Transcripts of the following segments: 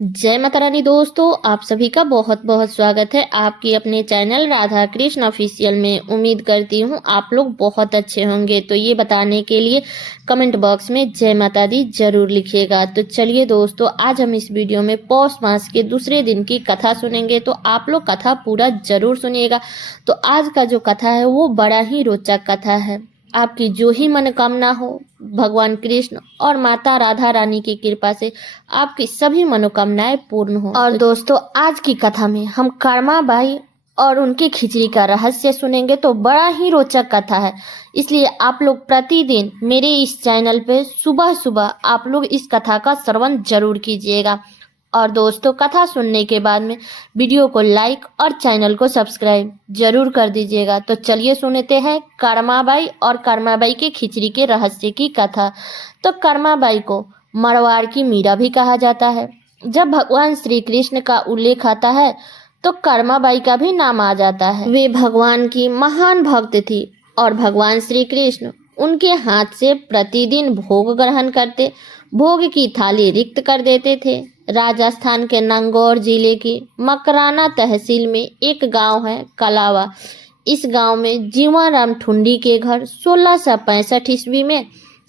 जय माता रानी दोस्तों, आप सभी का बहुत बहुत स्वागत है आपकी अपने चैनल राधा कृष्ण ऑफिशियल में। उम्मीद करती हूँ आप लोग बहुत अच्छे होंगे। तो ये बताने के लिए कमेंट बॉक्स में जय माता दी जरूर लिखिएगा। तो चलिए दोस्तों, आज हम इस वीडियो में पौष मास के दूसरे दिन की कथा सुनेंगे। तो आप लोग कथा पूरा जरूर सुनिएगा। तो आज का जो कथा है वो बड़ा ही रोचक कथा है। आपकी जो ही मनोकामना हो, भगवान कृष्ण और माता राधा रानी की कृपा से आपकी सभी मनोकामनाएं पूर्ण हो। और दोस्तों, आज की कथा में हम कर्मा बाई और उनकी खिचड़ी का रहस्य सुनेंगे। तो बड़ा ही रोचक कथा है, इसलिए आप लोग प्रतिदिन मेरे इस चैनल पे सुबह सुबह आप लोग इस कथा का श्रवण जरूर कीजिएगा। और दोस्तों, कथा सुनने के बाद में वीडियो को लाइक और चैनल को सब्सक्राइब जरूर कर दीजिएगा। तो चलिए सुनते हैं कर्माबाई और कर्माबाई के खिचड़ी के रहस्य की कथा। तो कर्माबाई को मारवाड़ की मीरा भी कहा जाता है। जब भगवान श्री कृष्ण का उल्लेख आता है तो कर्माबाई का भी नाम आ जाता है। वे भगवान की महान भक्त थी और भगवान श्री कृष्ण उनके हाथ से प्रतिदिन भोग ग्रहण करते, भोग की थाली रिक्त कर देते थे। राजस्थान के नागौर जिले की मकराना तहसील में एक गांव है कलावा। इस गांव में जीवाराम ठुंडी के घर 1665 ईस्वी में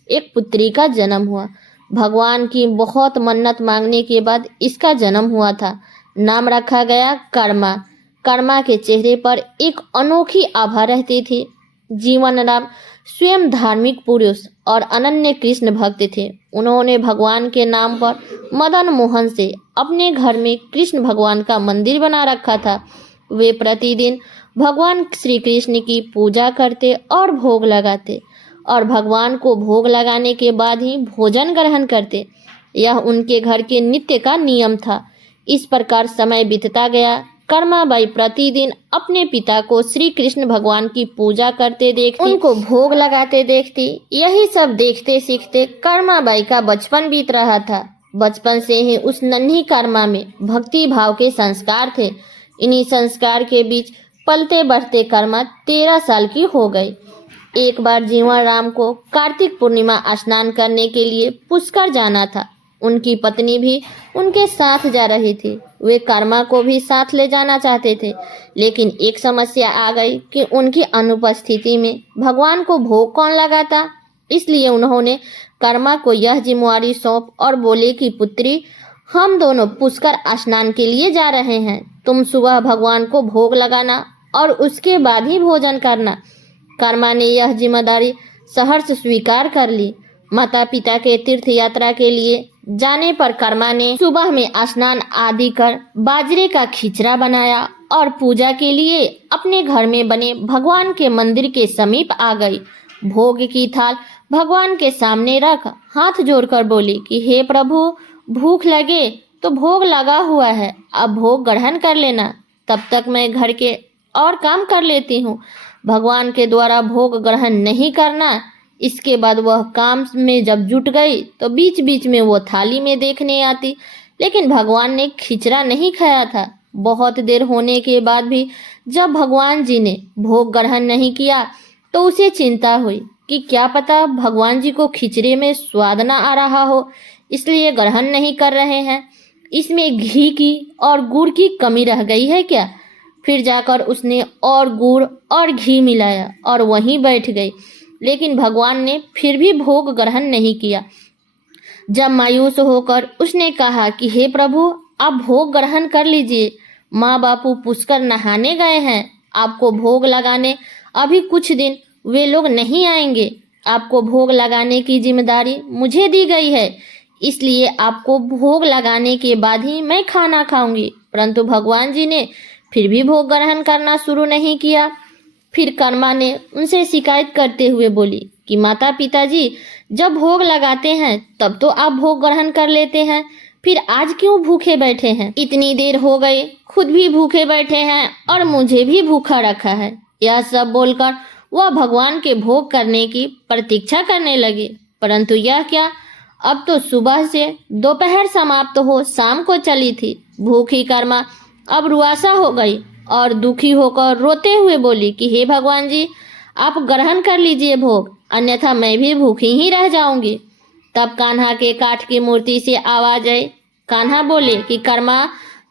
एक पुत्री का जन्म हुआ। भगवान की बहुत मन्नत मांगने के बाद इसका जन्म हुआ था। नाम रखा गया कर्मा। कर्मा के चेहरे पर एक अनोखी आभा रहती थी। जीवनराम स्वयं धार्मिक पुरुष और अनन्य कृष्ण भक्त थे। उन्होंने भगवान के नाम पर मदन मोहन से अपने घर में कृष्ण भगवान का मंदिर बना रखा था। वे प्रतिदिन भगवान श्री कृष्ण की पूजा करते और भोग लगाते और भगवान को भोग लगाने के बाद ही भोजन ग्रहण करते। यह उनके घर के नित्य का नियम था। इस प्रकार समय बीतता गया। कर्माबाई प्रतिदिन अपने पिता को श्री कृष्ण भगवान की पूजा करते देखती, उनको भोग लगाते देखती। यही सब देखते सीखते कर्माबाई का बचपन बीत रहा था। बचपन से ही उस नन्ही कर्मा में भक्ति भाव के संस्कार थे। इन्हीं संस्कार के बीच पलते बढ़ते कर्मा 13 साल की हो गई। एक बार जीवनराम को कार्तिक पूर्णिमा स्नान करने के लिए पुष्कर जाना था। उनकी पत्नी भी उनके साथ जा रही थी। वे कर्मा को भी साथ ले जाना चाहते थे, लेकिन एक समस्या आ गई कि उनकी अनुपस्थिति में भगवान को भोग कौन लगाता। इसलिए उन्होंने कर्मा को यह जिम्मेवारी सौंप और बोले कि पुत्री, हम दोनों पुष्कर स्नान के लिए जा रहे हैं। तुम सुबह भगवान को भोग लगाना और उसके बाद ही भोजन करना। कर्मा ने यह जिम्मेदारी सहर्ष स्वीकार कर ली। माता पिता के तीर्थ यात्रा के लिए जाने पर कर्मा ने सुबह में स्नान आदि कर बाजरे का खिचड़ा बनाया और पूजा के लिए अपने घर में बने भगवान के मंदिर के समीप आ गई। भोग की थाल भगवान के सामने रख हाथ जोड़कर बोली कि हे प्रभु, भूख लगे तो भोग लगा हुआ है, अब भोग ग्रहण कर लेना, तब तक मैं घर के और काम कर लेती हूँ। भगवान के द्वारा भोग ग्रहण नहीं करना। इसके बाद वह काम में जब जुट गई तो बीच बीच में वो थाली में देखने आती, लेकिन भगवान ने खिचड़ा नहीं खाया था। बहुत देर होने के बाद भी जब भगवान जी ने भोग ग्रहण नहीं किया तो उसे चिंता हुई कि क्या पता भगवान जी को खिचड़े में स्वाद न आ रहा हो, इसलिए ग्रहण नहीं कर रहे हैं। इसमें घी की और गुड़ की कमी रह गई है क्या। फिर जाकर उसने और गुड़ और घी मिलाया और वहीं बैठ गई, लेकिन भगवान ने फिर भी भोग ग्रहण नहीं किया। जब मायूस होकर उसने कहा कि हे प्रभु, आप भोग ग्रहण कर लीजिए, माँ बापू पुष्कर नहाने गए हैं, आपको भोग लगाने अभी कुछ दिन वे लोग नहीं आएंगे। आपको भोग लगाने की जिम्मेदारी मुझे दी गई है, इसलिए आपको भोग लगाने के बाद ही मैं खाना खाऊंगी। परंतु भगवान जी ने फिर भी भोग ग्रहण करना शुरू नहीं किया। फिर कर्मा ने उनसे शिकायत करते हुए बोली कि माता पिताजी, जब भोग लगाते हैं तब तो आप भोग ग्रहण कर लेते हैं, फिर आज क्यों भूखे बैठे हैं। इतनी देर हो गई, खुद भी भूखे बैठे हैं और मुझे भी भूखा रखा है। यह सब बोलकर वह भगवान के भोग करने की प्रतीक्षा करने लगे। परंतु यह क्या, अब तो सुबह से दोपहर समाप्त हो शाम को चली थी। भूखी कर्मा अब रुआसा हो गई और दुखी होकर रोते हुए बोली कि हे भगवान जी, आप ग्रहण कर लीजिए भोग, अन्यथा मैं भी भूखी ही रह जाऊंगी। तब कान्हा के काठ की मूर्ति से आवाज आई कान्हा बोले कि कर्मा,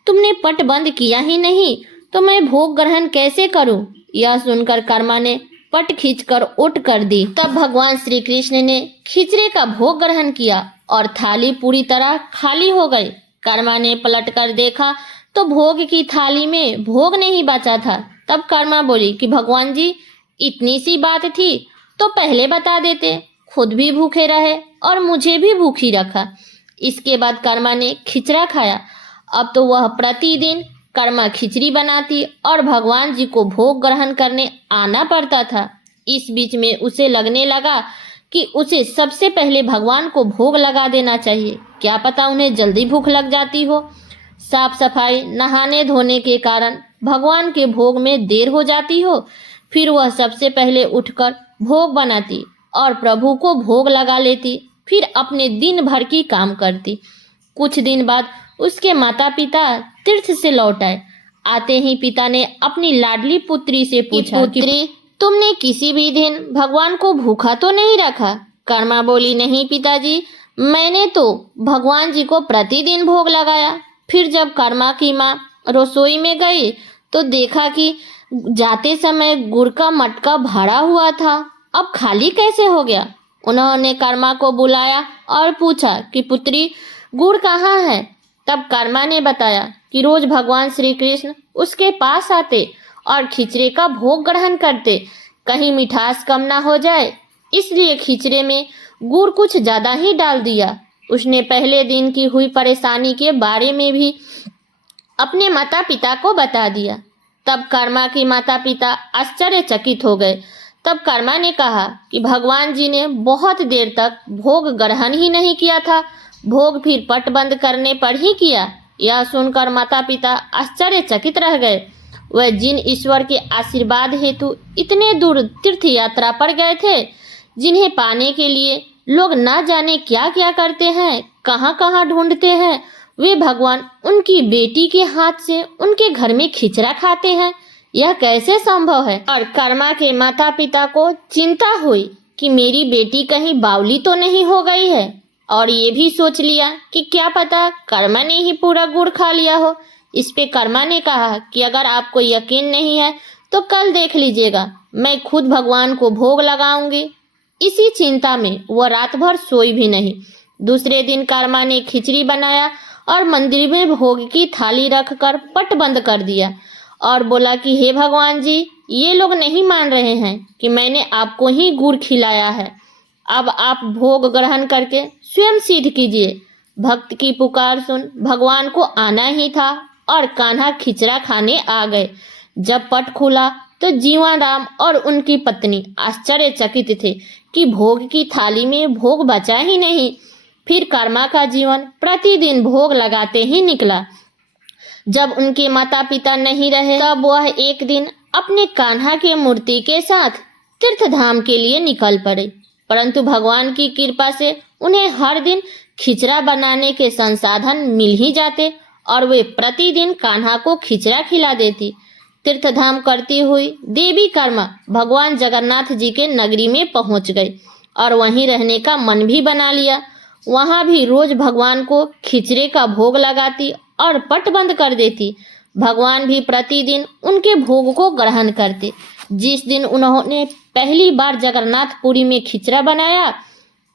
तुमने पट बंद किया ही नहीं तो मैं भोग ग्रहण कैसे करूं? यह सुनकर कर्मा ने पट खींचकर उठ कर दी। तब भगवान श्री कृष्ण ने खिचड़े का भोग ग्रहण किया और थाली पूरी तरह खाली हो गई। कर्मा ने पलट कर देखा तो भोग की थाली में भोग नहीं बचा था। तब कर्मा बोली कि भगवान जी, इतनी सी बात थी तो पहले बता देते, खुद भी भूखे रहे और मुझे भी भूखी रखा। इसके बाद कर्मा ने खिचड़ा खाया। अब तो वह प्रतिदिन कर्मा खिचड़ी बनाती और भगवान जी को भोग ग्रहण करने आना पड़ता था। इस बीच में उसे लगने लगा कि उसे सबसे पहले भगवान को भोग लगा देना चाहिए, क्या पता उन्हें जल्दी भूख लग जाती हो। साफ सफाई, नहाने धोने के कारण भगवान के भोग में देर हो जाती हो। फिर वह सबसे पहले उठकर भोग बनाती और प्रभु को भोग लगा लेती, फिर अपने दिन भर की काम करती। कुछ दिन बाद उसके माता पिता तीर्थ से लौट आए। आते ही पिता ने अपनी लाडली पुत्री से पूछा, पुत्री, तुमने किसी भी दिन भगवान को भूखा तो नहीं रखा? कर्मा बोली, नहीं पिताजी, मैंने तो भगवान जी को प्रतिदिन भोग लगाया। फिर जब कर्मा की माँ रसोई में गई तो देखा कि जाते समय गुड़ का मटका भरा हुआ था, अब खाली कैसे हो गया। उन्होंने कर्मा को बुलाया और पूछा कि पुत्री, गुड़ कहाँ है? तब कर्मा ने बताया कि रोज भगवान श्री कृष्ण उसके पास आते और खिचड़े का भोग ग्रहण करते, कहीं मिठास कम ना हो जाए, इसलिए खिचड़े में गुड़ कुछ ज्यादा ही डाल दिया। उसने पहले दिन की हुई परेशानी के बारे में भी अपने माता पिता को बता दिया। तब कर्मा की माता पिता आश्चर्यचकित हो गए। तब कर्मा ने कहा कि भगवान जी ने बहुत देर तक भोग ग्रहण ही नहीं किया था, भोग फिर पट बंद करने पर ही किया। यह सुनकर माता पिता आश्चर्यचकित रह गए। वह जिन ईश्वर के आशीर्वाद हेतु इतने दूर तीर्थ यात्रा पर गए थे, जिन्हें पाने के लिए लोग ना जाने क्या क्या करते हैं, कहाँ कहाँ ढूंढते हैं, वे भगवान उनकी बेटी के हाथ से उनके घर में खिचड़ा खाते हैं, यह कैसे संभव है। और कर्मा के माता पिता को चिंता हुई कि मेरी बेटी कहीं बावली तो नहीं हो गई है, और ये भी सोच लिया कि क्या पता कर्मा ने ही पूरा गुड़ खा लिया हो। इस पे कर्मा ने कहा कि अगर आपको यकीन नहीं है तो कल देख लीजिएगा, मैं खुद भगवान को भोग लगाऊंगी। इसी चिंता में वह रात भर सोई भी नहीं। दूसरे दिन कर्मा ने खिचड़ी बनाया और मंदिर में भोग की थाली रखकर पट बंद कर दिया और बोला कि हे भगवान जी, ये लोग नहीं मान रहे हैं कि मैंने आपको ही गुड़ खिलाया है, अब आप भोग ग्रहण करके स्वयं सिद्ध कीजिए। भक्त की पुकार सुन भगवान को आना ही था और कान्हा खिचड़ा खाने आ गए। जब पट खुला तो जीवन राम और उनकी पत्नी आश्चर्यचकित थे कि भोग की थाली में भोग बचा ही नहीं। फिर कर्मा का जीवन प्रतिदिन भोग लगाते ही निकला। जब उनके माता पिता नहीं रहे तब वह एक दिन अपने कान्हा के मूर्ति के साथ तीर्थ धाम के लिए निकल पड़े, परंतु भगवान की कृपा से उन्हें हर दिन खिचड़ा बनाने के संसाधन मिल ही जाते और वे प्रतिदिन कान्हा को खिचड़ा खिला देती। तीर्थ धाम करती हुई देवी कर्मा भगवान जगन्नाथ जी के नगरी में पहुंच गई और वहीं रहने का मन भी बना लिया। वहां भी रोज भगवान को खिचड़े का भोग लगाती और पट बंद कर देती। भगवान भी प्रतिदिन उनके भोग को ग्रहण करते। जिस दिन उन्होंने पहली बार जगन्नाथपुरी में खिचड़ा बनाया,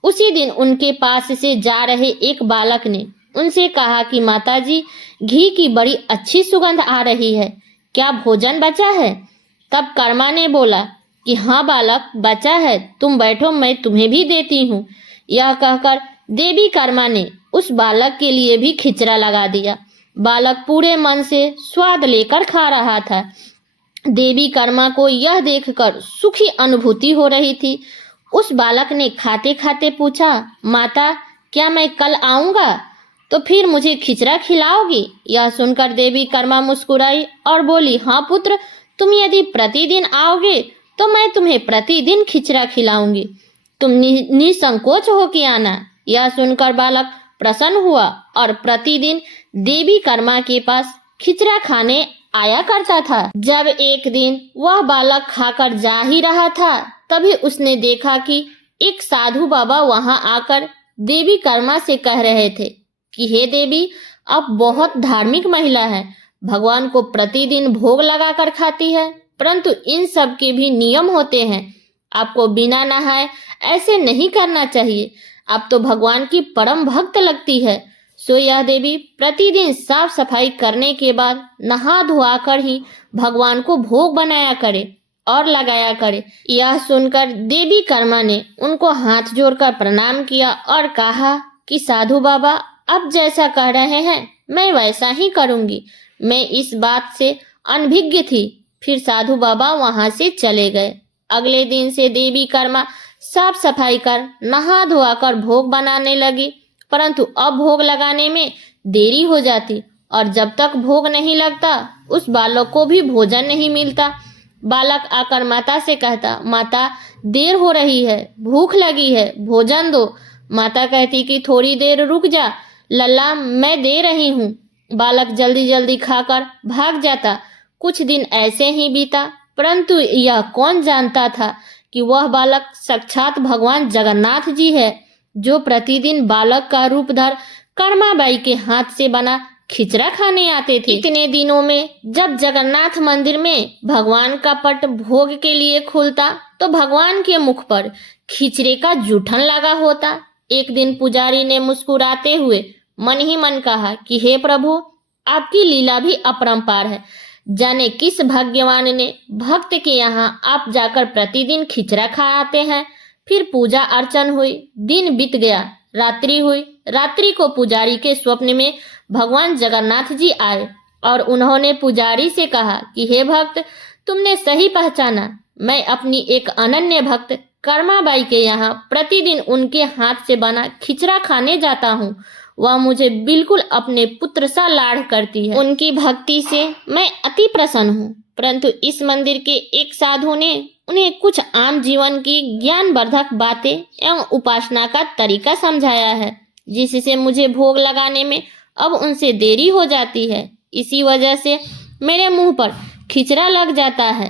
उसी दिन उनके पास से जा रहे एक बालक ने उनसे कहा कि माताजी, घी की बड़ी अच्छी सुगंध आ रही है, क्या भोजन बचा है? तब कर्मा ने बोला कि हाँ बालक, बचा है, तुम बैठो, मैं तुम्हें भी देती हूँ। यह कहकर देवी कर्मा ने उस बालक के लिए भी खिचड़ा लगा दिया। बालक पूरे मन से स्वाद लेकर खा रहा था। देवी कर्मा को यह देखकर सुखी अनुभूति हो रही थी। उस बालक ने खाते खाते पूछा, माता, क्या मैं कल आऊंगा तो फिर मुझे खिचड़ा खिलाओगी? यह सुनकर देवी कर्मा मुस्कुराई और बोली, हाँ पुत्र, तुम यदि प्रतिदिन आओगे तो मैं तुम्हें प्रतिदिन खिचड़ा खिलाऊंगी, तुम निसंकोच हो के आना। यह सुनकर बालक प्रसन्न हुआ और प्रतिदिन देवी कर्मा के पास खिचड़ा खाने आया करता था। जब एक दिन वह बालक खाकर जा ही रहा था, तभी उसने देखा कि एक साधु बाबा वहां आकर देवी कर्मा से कह रहे थे कि हे देवी, आप बहुत धार्मिक महिला है, भगवान को प्रतिदिन भोग लगाकर खाती है, परंतु इन सब के भी नियम होते हैं। आपको बिना नहाए ऐसे नहीं करना चाहिए। आप तो भगवान की परम भक्त लगती है। सो यह देवी प्रतिदिन साफ सफाई करने के बाद नहा धोआकर ही भगवान को भोग बनाया करे और लगाया करे। यह सुनकर देवी कर्मा ने उनको हाथ जोड़कर प्रणाम किया और कहा कि साधु बाबा, आप जैसा कह रहे हैं मैं वैसा ही करूंगी। मैं इस बात से अनभिज्ञ थी। फिर साधु बाबा वहां से चले गए। अगले दिन से देवी कर्मा साफ सफाई कर नहा धोआकर भोग बनाने लगी, परंतु अब भोग लगाने में देरी हो जाती और जब तक भोग नहीं लगता उस बालक को भी भोजन नहीं मिलता। बालक आकर माता से कहता, माता देर हो रही है, भूख लगी है, भोजन दो। माता कहती कि थोड़ी देर रुक जा लल्ला, मैं दे रही हूँ। बालक जल्दी जल्दी खाकर भाग जाता। कुछ दिन ऐसे ही बीता, परंतु यह कौन जानता था कि वह बालक साक्षात भगवान जगन्नाथ जी है, जो प्रतिदिन बालक का रूप धर कर्माबाई के हाथ से बना खिचड़ा खाने आते थे। इतने दिनों में जब जगन्नाथ मंदिर में भगवान का पट भोग के लिए खुलता तो भगवान के मुख पर खिचड़े का जूठन लगा होता। एक दिन पुजारी ने मुस्कुराते हुए मन ही मन कहा कि हे प्रभु, आपकी लीला भी अपरंपार है। जाने किस भाग्यवान ने भक्त के यहाँ आप जाकर प्रतिदिन खिचड़ा खाते हैं। फिर पूजा अर्चन हुई, दिन बीत गया, रात्रि हुई। रात्रि को पुजारी के स्वप्न में भगवान जगन्नाथ जी आए और उन्होंने पुजारी से कहा कि हे भक्त, तुमने सही पहचाना। मैं अपनी एक अनन्य भक्त कर्माबाई के यहाँ प्रतिदिन उनके हाथ से बना खिचड़ा खाने जाता हूँ। वह मुझे बिल्कुल अपने पुत्र सा लाड़ करती है। उनकी भक्ति से मैं अति प्रसन्न हूँ, परंतु इस मंदिर के एक साधु ने उन्हें कुछ आम जीवन की ज्ञानवर्धक बातें एवं उपासना का तरीका समझाया है, जिससे मुझे भोग लगाने में अब उनसे देरी हो जाती है। इसी वजह से मेरे मुंह पर खिचड़ा लग जाता है।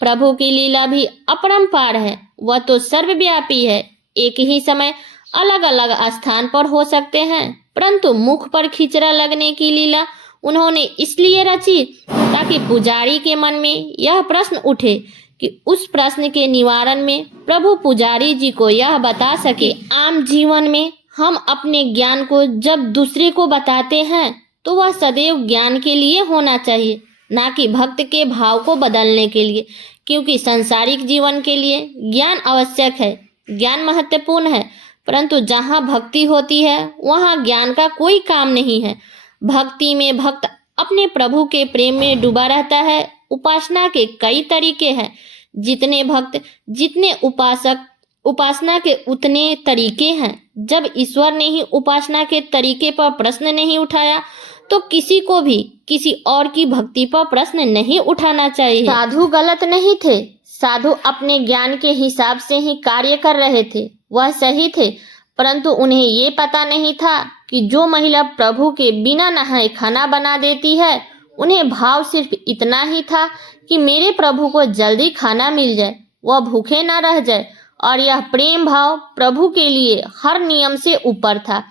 प्रभु की लीला भी अपरंपार है। वह तो सर्वव्यापी है। एक ही समय अलग अलग स्थान पर हो सकते हैं, परंतु मुख पर खिचड़ा लगने की लीला उन्होंने इसलिए रची ताकि पुजारी के मन में यह प्रश्न उठे कि उस प्रश्न के निवारण में प्रभु पुजारी जी को यह बता सके। आम जीवन में हम अपने ज्ञान को जब दूसरे को बताते हैं तो वह सदैव ज्ञान के लिए होना चाहिए, ना कि भक्त के भाव को बदलने के लिए। क्योंकि सांसारिक जीवन के लिए ज्ञान आवश्यक है, ज्ञान महत्वपूर्ण है, परंतु जहाँ भक्ति होती है वहाँ ज्ञान का कोई काम नहीं है। भक्ति में भक्त अपने प्रभु के प्रेम में डूबा रहता है। उपासना के कई तरीके हैं। जितने भक्त, जितने उपासक, उपासना के उतने तरीके हैं। जब ईश्वर ने ही उपासना के तरीके पर प्रश्न नहीं उठाया तो किसी को भी किसी और की भक्ति पर प्रश्न नहीं उठाना चाहिए। साधु गलत नहीं थे। साधु अपने ज्ञान के हिसाब से ही कार्य कर रहे थे, वह सही थे, परंतु उन्हें ये पता नहीं था कि जो महिला प्रभु के बिना नहाए खाना बना देती है, उन्हें भाव सिर्फ इतना ही था कि मेरे प्रभु को जल्दी खाना मिल जाए, वह भूखे ना रह जाए, और यह प्रेम भाव प्रभु के लिए हर नियम से ऊपर था।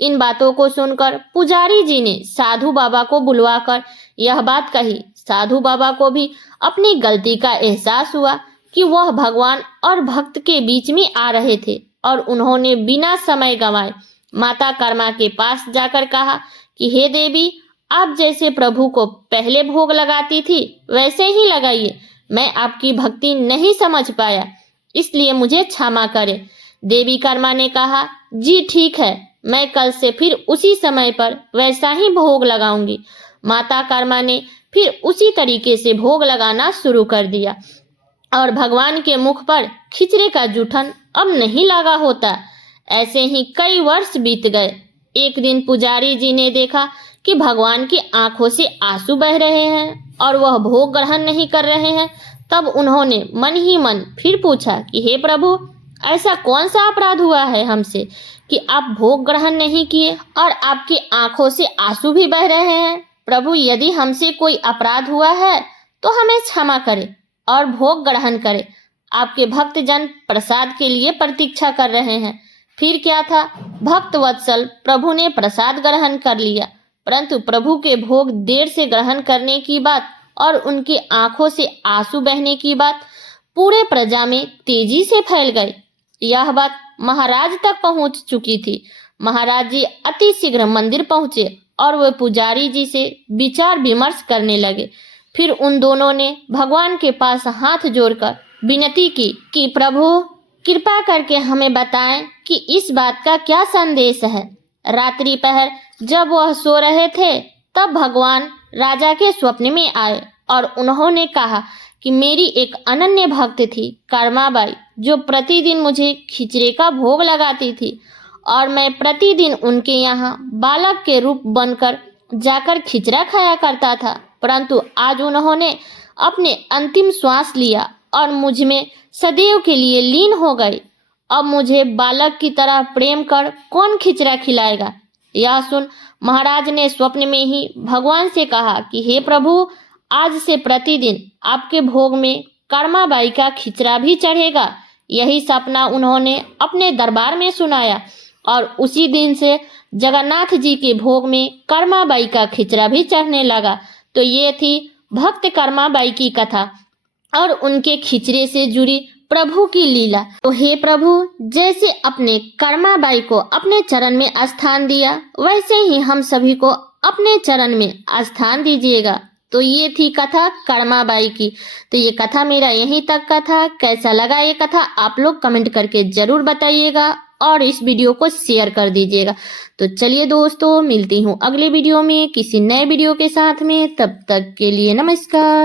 इन बातों को सुनकर पुजारी जी ने साधु बाबा को बुलवाकर यह बात कही। साधु बाबा को भी अपनी गलती का एहसास हुआ कि वह भगवान और भक्त के बीच में आ रहे थे, और उन्होंने बिना समय गंवाए माता कर्मा के पास जाकर कहा कि हे देवी, आप जैसे प्रभु को पहले भोग लगाती थी वैसे ही लगाइए। मैं आपकी भक्ति नहीं समझ पाया, इसलिए मुझे क्षमा करें। देवी कर्मा ने कहा, जी ठीक है, मैं कल से फिर उसी समय पर वैसा ही भोग लगाऊंगी। माता कर्मा ने फिर उसी तरीके से भोग लगाना शुरू कर दिया और भगवान के मुख पर खिचड़े का जूठन अब नहीं लगा होता। ऐसे ही कई वर्ष बीत गए। एक दिन पुजारी जी ने देखा कि भगवान की आंखों से आंसू बह रहे हैं और वह भोग ग्रहण नहीं कर रहे हैं। तब उन्होंने मन ही मन फिर पूछा कि हे प्रभु, ऐसा कौन सा अपराध हुआ है हमसे कि आप भोग ग्रहण नहीं किए और आपकी आंखों से आंसू भी बह रहे हैं। प्रभु, यदि हमसे कोई अपराध हुआ है तो हमें क्षमा करें और भोग ग्रहण करें। आपके भक्त जन प्रसाद के लिए प्रतीक्षा कर रहे हैं। फिर क्या था, भक्त वत्सल प्रभु ने प्रसाद ग्रहण कर लिया। परंतु प्रभु के भोग देर से ग्रहण करने की बात और उनकी आंखों से आंसू बहने की बात पूरे प्रजा में तेजी से फैल गई। यह बात महाराज तक पहुंच चुकी थी। महाराज जी अति शीघ्र मंदिर पहुंचे और वे पुजारी जी से विचार विमर्श करने लगे। फिर उन दोनों ने भगवान के पास हाथ जोड़कर विनती की कि प्रभु कृपा करके हमें बताएं कि इस बात का क्या संदेश है। रात्रि पहर जब वह सो रहे थे तब भगवान राजा के स्वप्न में आए और उन्होंने कहा कि मेरी एक अनन्य भक्त थी कर्माबाई, जो प्रतिदिन मुझे खिचड़े का भोग लगाती थी और मैं प्रतिदिन उनके यहाँ बालक के रूप बनकर जाकर खिचड़ा खाया करता था। परंतु आज उन्होंने अपने अंतिम श्वास लिया और मुझ में सदैव के लिए लीन हो गए। अब मुझे बालक की तरह प्रेम कर कौन खिचड़ा खिलाएगा। यह सुन महाराज ने स्वप्न में ही भगवान से कहा कि हे प्रभु, आज से प्रतिदिन आपके भोग में कर्माबाई का खिचड़ा भी चढ़ेगा। यही सपना उन्होंने अपने दरबार में सुनाया और उसी दिन से जगन्नाथ जी के भोग में कर्माबाई का खिचड़ा भी चढ़ने लगा। तो ये थी भक्त कर्माबाई की कथा और उनके खिचड़े से जुड़ी प्रभु की लीला। तो हे प्रभु, जैसे अपने कर्माबाई को अपने चरण में स्थान दिया, वैसे ही हम सभी को अपने चरण में स्थान दीजिएगा। तो ये थी कथा कर्माबाई की। तो ये कथा मेरा यहीं तक का था। कैसा लगा ये कथा आप लोग कमेंट करके जरूर बताइएगा और इस वीडियो को शेयर कर दीजिएगा। तो चलिए दोस्तों, मिलती हूँ अगले वीडियो में किसी नए वीडियो के साथ में। तब तक के लिए नमस्कार।